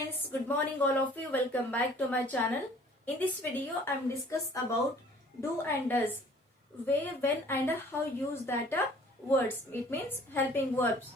friends, good morning all of you. Welcome back to my channel. In this video, I am discuss about do and does. Where, when and how use that words. It means helping verbs.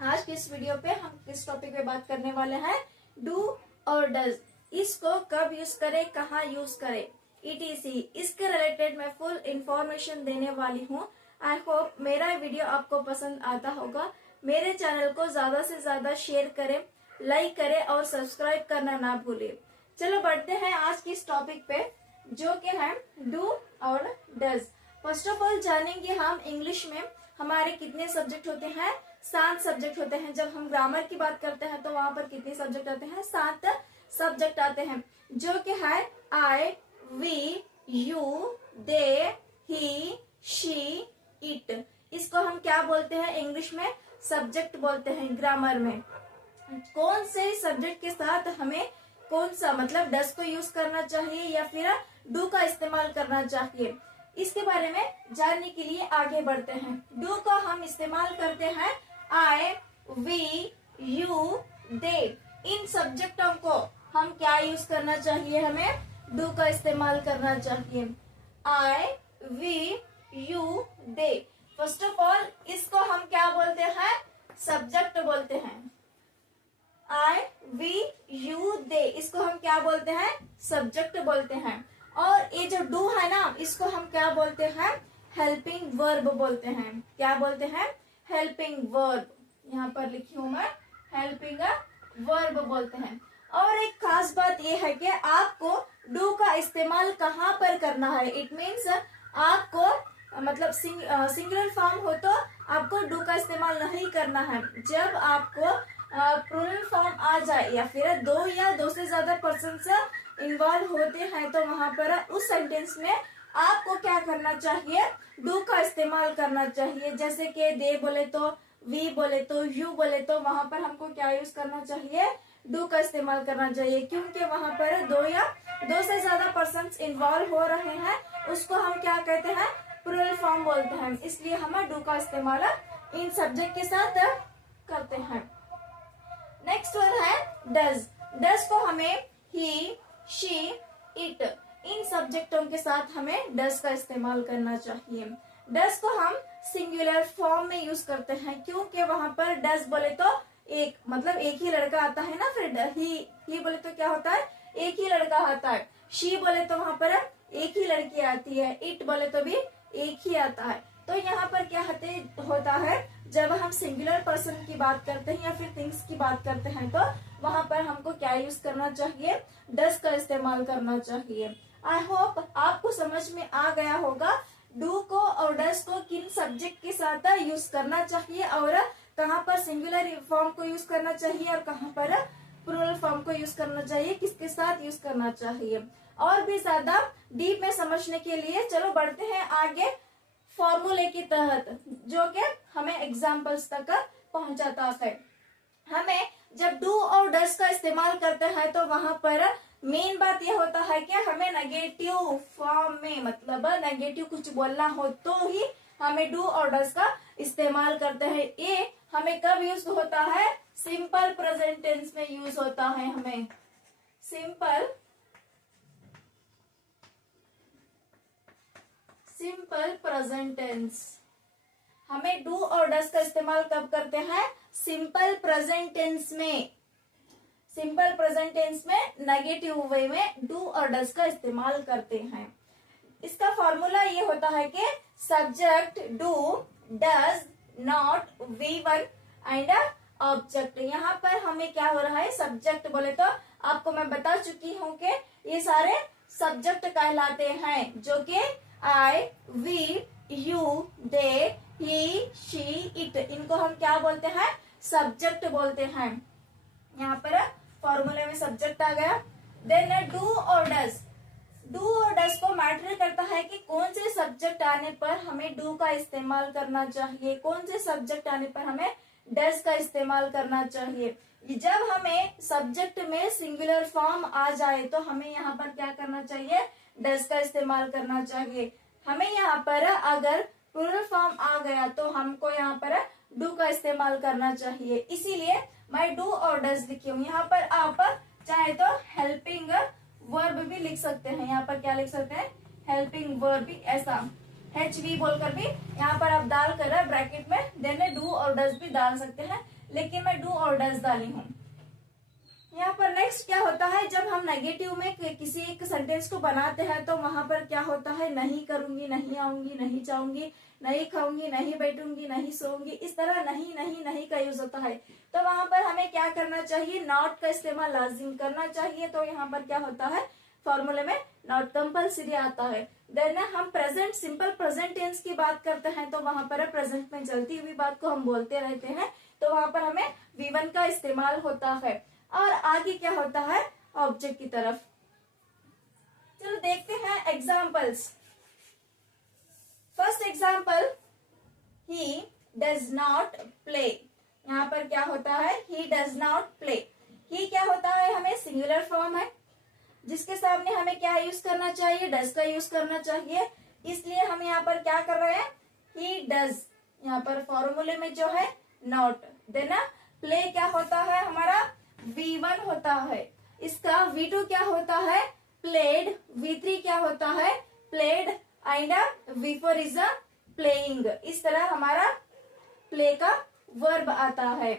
आज के इस video पे हम किस topic पे बात करने वाले हैं? डू और डज. इसको कब यूज करें, कहाँ यूज करें, etc. इसके रिलेटेड मैं फुल इंफॉर्मेशन देने वाली हूँ. आई होप मेरा वीडियो आपको पसंद आता होगा. मेरे चैनल को ज्यादा से ज्यादा शेयर करें, लाइक करें और सब्सक्राइब करना ना भूलें. चलो बढ़ते हैं आज की इस टॉपिक पे, जो कि है डू और डज. फर्स्ट ऑफ ऑल जानेंगे हम इंग्लिश में हमारे कितने सब्जेक्ट होते हैं. 7 सब्जेक्ट होते हैं. जब हम ग्रामर की बात करते हैं तो वहां पर कितने सब्जेक्ट आते हैं? 7 सब्जेक्ट आते हैं, जो कि है I, we, you, they, he, she, it. इसको हम क्या बोलते हैं इंग्लिश में? सब्जेक्ट बोलते हैं. ग्रामर में कौन से सब्जेक्ट के साथ हमें कौन सा मतलब डस को यूज करना चाहिए या फिर डू का इस्तेमाल करना चाहिए, इसके बारे में जानने के लिए आगे बढ़ते हैं. डू का हम इस्तेमाल करते हैं आई, वी, यू, दे. इन सब्जेक्टों को हम क्या यूज करना चाहिए? हमें डू का इस्तेमाल करना चाहिए. I, we, you, they. First of all इसको हम क्या बोलते हैं? सब्जेक्ट बोलते हैं. I, we, you, they. इसको हम क्या बोलते हैं? सब्जेक्ट बोलते हैं. और ये जो डू है ना, इसको हम क्या बोलते हैं? हेल्पिंग वर्ब बोलते हैं. क्या बोलते हैं? Helping verb. यहाँ पर लिखी हूं मैं, हेल्पिंग वर्ब बोलते हैं. और एक खास बात यह है कि आपको डू का इस्तेमाल कहाँ पर करना है. इट मीन्स आपको मतलब सिंगुलर फॉर्म हो तो आपको डू का इस्तेमाल नहीं करना है. जब आपको प्लूरल फॉर्म आ जाए या फिर 2 या 2 से ज्यादा पर्सन इन्वॉल्व होते हैं तो वहां पर उस सेंटेंस में आपको क्या करना चाहिए? डू का इस्तेमाल करना चाहिए. जैसे कि दे बोले तो, वी बोले तो, यू बोले तो वहां पर हमको क्या यूज करना चाहिए? डू का इस्तेमाल करना चाहिए. क्योंकि वहां पर 2 या 2 से ज्यादा पर्सन इन्वॉल्व हो रहे हैं, उसको हम क्या कहते हैं? प्लूरल फॉर्म बोलते हैं. इसलिए हम डू का इस्तेमाल इन सब्जेक्ट के साथ करते हैं. नेक्स्ट वर्ड है डज. डज को हमें ही, शी, इट इन सब्जेक्टों के साथ हमें डज का इस्तेमाल करना चाहिए. डज को हम सिंगुलर फॉर्म में यूज करते हैं क्योंकि वहां पर डज बोले तो एक मतलब एक ही लड़का आता है ना. फिर ही बोले तो क्या होता है? एक ही लड़का आता है. शी बोले तो वहां पर एक ही लड़की आती है. इट बोले तो भी एक ही आता है. तो यहाँ पर क्या होता है? जब हम सिंगुलर पर्सन की बात करते हैं या फिर थिंग्स की बात करते हैं तो वहां पर हमको क्या यूज करना चाहिए? डज का इस्तेमाल करना चाहिए. आई होप आपको समझ में आ गया होगा डू को और डज को किन सब्जेक्ट के साथ यूज करना चाहिए और कहाँ पर सिंगुलर फॉर्म को यूज करना चाहिए और कहाँ पर प्लूरल फॉर्म को यूज करना चाहिए, किसके साथ यूज करना चाहिए. और भी ज्यादा डीप में समझने के लिए चलो बढ़ते हैं आगे फॉर्मूले के तहत, जो कि हमें एग्जाम्पल्स तक पहुंचाता है. हमें जब डू और डज का इस्तेमाल करते हैं तो वहां पर मेन बात यह होता है कि हमें नेगेटिव फॉर्म में मतलब नेगेटिव कुछ बोलना हो तो ही हमें डू और डज का इस्तेमाल करते हैं. ये हमें कब यूज होता है? सिंपल प्रेजेंट टेंस में यूज होता है. हमें सिंपल प्रेजेंट टेंस हमें डू और डज का इस्तेमाल कब करते हैं? सिंपल प्रेजेंट टेंस में. सिंपल प्रेजेंट टेंस में नेगेटिव वे में डू और डज का इस्तेमाल करते हैं. इसका फॉर्मूला ये होता है कि subject do, does, not, V1 and object. यहाँ पर हमें क्या हो रहा है? सब्जेक्ट बोले तो आपको मैं बता चुकी हूँ कि ये सारे सब्जेक्ट कहलाते हैं, जो कि I, we, you, they, he, she, it. इनको हम क्या बोलते हैं? सब्जेक्ट बोलते हैं. यहाँ पर फॉर्मूले में सब्जेक्ट आ गया. देन डू और डज. डू और डज को मैटर करता है कि कौन से सब्जेक्ट आने पर हमें डू का इस्तेमाल करना चाहिए, कौन से सब्जेक्ट आने पर हमें डज का इस्तेमाल करना चाहिए. जब हमें सब्जेक्ट में सिंगुलर फॉर्म आ जाए तो हमें यहाँ पर क्या करना चाहिए? डज का इस्तेमाल करना चाहिए. हमें यहाँ पर अगर प्लूरल फॉर्म आ गया तो हमको यहाँ पर डू का इस्तेमाल करना चाहिए. इसीलिए मैं डू और डज लिखी हूँ। यहाँ पर आप चाहे तो हेल्पिंग वर्ब भी लिख सकते हैं। यहाँ पर क्या लिख सकते हैं, हेल्पिंग वर्ब भी, ऐसा HV बोलकर भी यहाँ पर आप डाल कर ब्रैकेट में देन डू और डज भी डाल सकते हैं, लेकिन मैं डू और डज डाली हूँ। यहाँ पर नेक्स्ट क्या होता है, जब हम नेगेटिव में किसी एक सेंटेंस को बनाते हैं तो वहां पर क्या होता है, नहीं करूंगी, नहीं आऊंगी, नहीं जाऊंगी, नहीं खाऊंगी, नहीं बैठूंगी, नहीं सोऊंगी, इस तरह नहीं नहीं नहीं का यूज होता है। तो वहां पर हमें क्या करना चाहिए, नॉट का इस्तेमाल लाजिम करना चाहिए। तो यहाँ पर क्या होता है, फॉर्मूले में नॉट कंपल्सरी आता है। देन हम प्रेजेंट, सिंपल प्रेजेंट टेंस की बात करते हैं तो वहां पर प्रेजेंट में चलती हुई बात को हम बोलते रहते हैं, तो वहां पर हमें V1 का इस्तेमाल होता है। और आगे क्या होता है, ऑब्जेक्ट की तरफ। चलो देखते हैं examples. First example, he does not play. यहाँ पर क्या होता है, ही डज नॉट प्ले। ही क्या होता है, हमें सिंगुलर फॉर्म है, जिसके सामने हमें क्या यूज करना चाहिए, डज का यूज करना चाहिए। इसलिए हम यहाँ पर क्या कर रहे हैं, ही डज, यहाँ पर फॉर्मूले में जो है नॉट देना। प्ले क्या होता है हमारा, V1 होता है। इसका V2 क्या होता है, प्लेड। V3 क्या होता है, played. And V4 is playing. इस तरह हमारा प्ले का वर्ब आता है।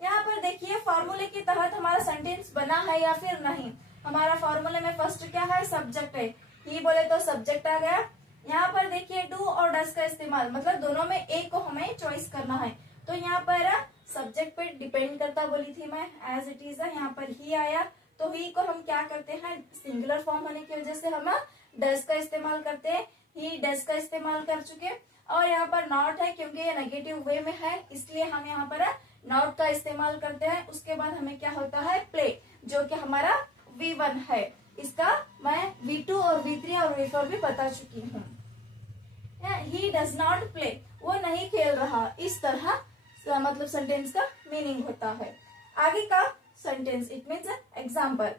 यहाँ पर देखिए फॉर्मूले के तहत हमारा सेंटेंस बना है या फिर नहीं। हमारा फॉर्मूले में फर्स्ट क्या है, सब्जेक्ट है, ही बोले तो सब्जेक्ट आ गया। यहाँ पर देखिए डू और डज का इस्तेमाल, मतलब दोनों में एक को हमें चॉइस करना है। तो यहाँ पर सब्जेक्ट पे डिपेंड करता बोली थी मैं, एज इट इज यहाँ पर ही आया। तो ही को हम क्या करते हैं, सिंगुलर फॉर्म होने की वजह से हम डज का इस्तेमाल करते हैं। ही डज का इस्तेमाल कर चुके। और यहाँ पर नॉट है, क्योंकि ये नेगेटिव वे में है, इसलिए हम यहाँ पर नॉट का इस्तेमाल करते हैं। उसके बाद हमें क्या होता है, प्ले, जो कि हमारा V1 है। इसका मैं V2 और V3 और V4 भी बता चुकी हूँ। ही डज नॉट प्ले, वो नहीं खेल रहा, इस तरह मतलब सेंटेंस का मीनिंग होता है। आगे का sentence, it means example,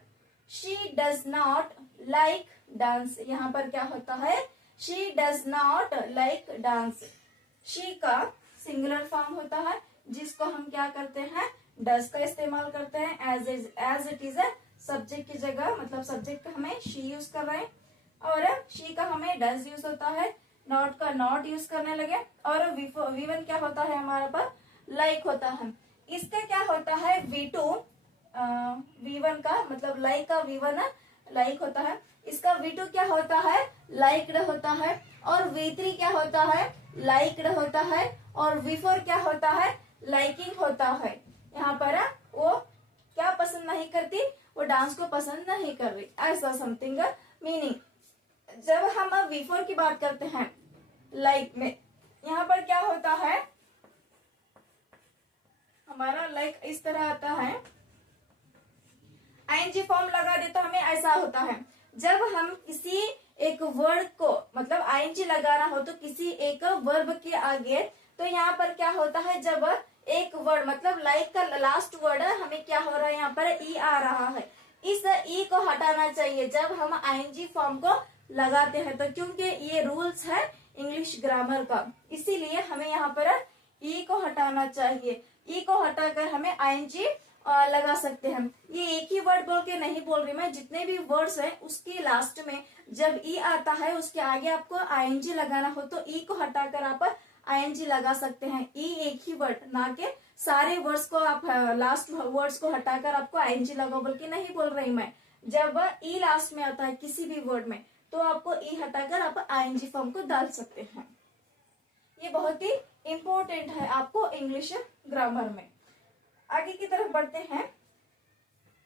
she does not like dance. यहाँ पर क्या होता है, she does not like dance. She का सिंगुलर फॉर्म होता है, जिसको हम क्या करते हैं, डज का इस्तेमाल करते हैं। एज इट इज सब्जेक्ट की जगह, मतलब सब्जेक्ट का हमें शी यूज कर रहे हैं और शी का हमें डज यूज होता है। नॉट का नॉट यूज करने लगे। और V1 क्या होता है हमारा पर, लाइक होता है। इसका क्या होता है, V2 V1 का मतलब लाइक का V1 लाइक होता है। इसका V2 क्या होता है, लाइक्ड होता है। और V3 क्या होता है, लाइक्ड होता है। और V4 क्या होता है, लाइकिंग होता है। यहाँ पर वो क्या पसंद नहीं करती, वो डांस को पसंद नहीं कर रही, ऐसा समथिंग मीनिंग। जब हम V4 की बात करते हैं लाइक में, यहाँ पर क्या होता है हमारा, लाइक इस तरह आता है, ING फॉर्म लगा दे तो हमें ऐसा होता है। जब हम किसी एक वर्ड को मतलब ING लगाना हो तो किसी एक वर्ब के आगे, तो यहाँ पर क्या होता है, जब एक वर्ड मतलब लाइक का लास्ट वर्ड हमें क्या हो रहा है, यहाँ पर ई आ रहा है, इस ई को हटाना चाहिए जब हम ING फॉर्म को लगाते हैं। तो क्योंकि ये रूल्स है इंग्लिश ग्रामर का, इसीलिए हमें यहाँ पर ई को हटाना चाहिए। ई को हटाकर हमें ING लगा सकते हैं। ये एक ही वर्ड बोल के नहीं बोल रही मैं, जितने भी वर्ड्स हैं उसकी लास्ट में जब ई आता है उसके आगे आपको ING लगाना हो तो ई को हटाकर आप ING लगा सकते हैं। ई एक ही वर्ड, ना के सारे वर्ड्स को आप लास्ट वर्ड्स को हटाकर आपको ING लगाओ बोल के नहीं बोल रही मैं। जब ई लास्ट में आता है किसी भी वर्ड में तो आपको ई हटाकर आप ING फॉर्म को डाल सकते हैं। ये बहुत ही इंपॉर्टेंट है आपको इंग्लिश ग्रामर में। आगे की तरफ बढ़ते हैं।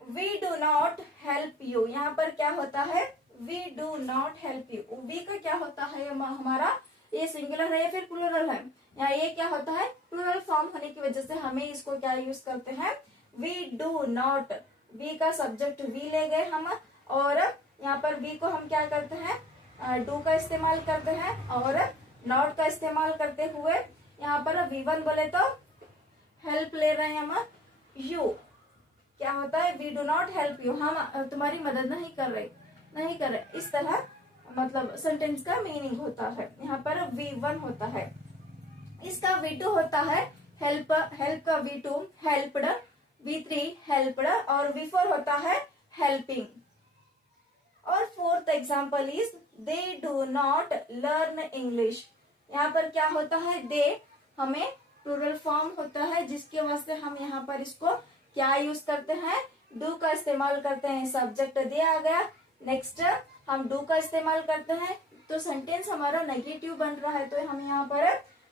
We do not help you, यहाँ पर क्या होता है, we do not help you. We का क्या होता है हमारा, ये सिंगुलर है या फिर प्लूरल है, यहाँ ये क्या होता है, प्लूरल फॉर्म होने की वजह से हमें इसको क्या यूज करते हैं, वी डू नॉट। वी का सब्जेक्ट वी ले गए हम, और यहाँ पर वी को हम क्या करते हैं, डू का इस्तेमाल करते हैं और नॉट का इस्तेमाल करते हुए यहाँ पर V1 बोले तो हेल्प ले रहे हैं हम। यू क्या होता है, we do not help you, हम तुम्हारी मदद नहीं कर रहे, इस तरह मतलब सेंटेंस का मीनिंग होता है। यहाँ पर V1 होता है, इसका V2 होता है हेल्प। हेल्प का V2 हेल्प्ड, V3 helped और V4 होता है helping। और fourth example is they do not learn English. यहाँ पर क्या होता है, दे हमें प्लूरल फॉर्म होता है जिसके वास्ते हम यहाँ पर इसको क्या यूज करते हैं, डू का इस्तेमाल करते हैं। सब्जेक्ट दिया आ गया, नेक्स्ट हम डू का इस्तेमाल करते हैं तो सेंटेंस हमारा नेगेटिव बन रहा है तो हम यहाँ पर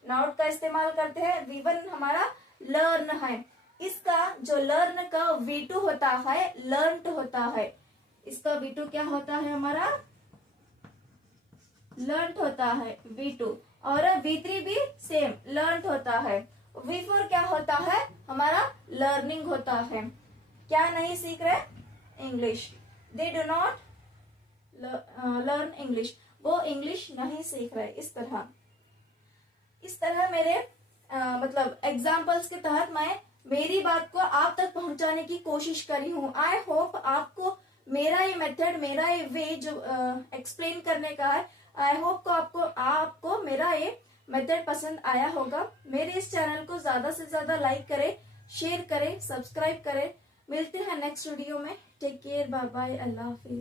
नॉट का इस्तेमाल करते हैं। V1 हमारा लर्न है, इसका जो लर्न का V2 होता है लर्नड होता है, इसका V2 क्या होता है, हमारा लर्नड होता है V2। और V3 भी सेम लर्नड होता है। V4 क्या होता है, हमारा लर्निंग होता है। क्या नहीं सीख रहे, English. They do not learn English, वो इंग्लिश नहीं सीख रहे। इस तरह मेरे मतलब एग्जाम्पल्स के तहत मैं मेरी बात को आप तक पहुंचाने की कोशिश करी हूँ। आई होप आपको मेरा ये मेथड, मेरा ये वे जो एक्सप्लेन करने का है, आई होप को आपको मेरा ये मेथड पसंद आया होगा। मेरे इस चैनल को ज्यादा से ज्यादा लाइक करें, शेयर करें, सब्सक्राइब करें। मिलते हैं नेक्स्ट वीडियो में। टेक केयर, बाय बाय, अल्लाह हाफिज।